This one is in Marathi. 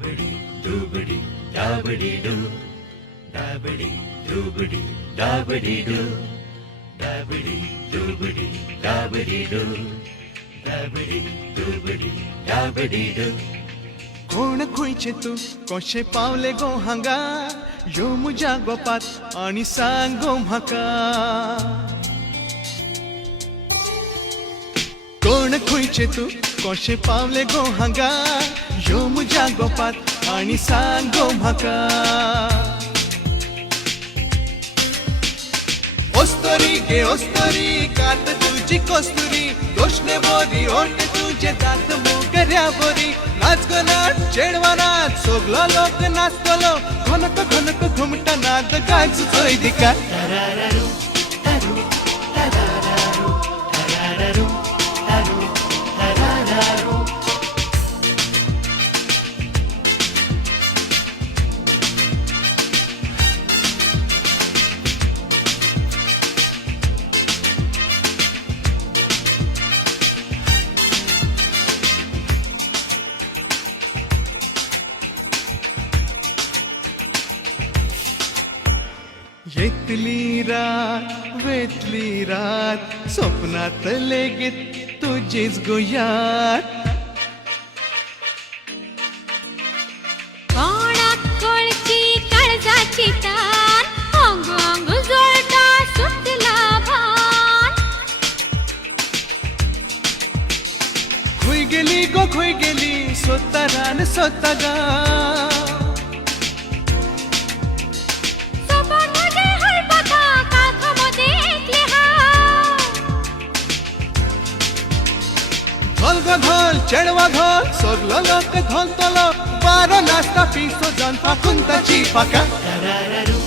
Dabadi doobadi dabadi doo, dabadi doobadi dabadi doo, dabadi doobadi dabadi doo, dabadi doobadi dabadi doo. कोण खुयचे तू कशे पावले गो हांगा यो मुजा गोपात आणि सांग गो म्हाका कोण खुयचे तू कशे पावले गो हांगा यो मुजा गोपात आणि सांग गो म्हाका ओस्तरी गे ओस्तरी कात तुझी कस्तुरी दोषणे बोरी ओटे तुझे दात मोगऱ्या बोरी नाच गो नाच चेडवा नाच सोगलो लोक नाचतलो घनक घनक घुमटा नाद गायच चोय दिका Tarararu, taru, tarararu, tarararu, taru, tarararu. येतली रात वेतली रात स्वप्नात लेगीत तुझीच गोयात कोणाक कळची काळजाची तान अंग अंग जळटा सुटला भान खुय गेली गो खुय गेली स्वता रान स्वता गा सोबतमध्ये हळपता काखमध्ये एकले हाव धोल गो धोल चेडवा धोल सोगलो लोक धोलतलो बारो नाचता पिसो जनता कुंताची पाका Tarararu,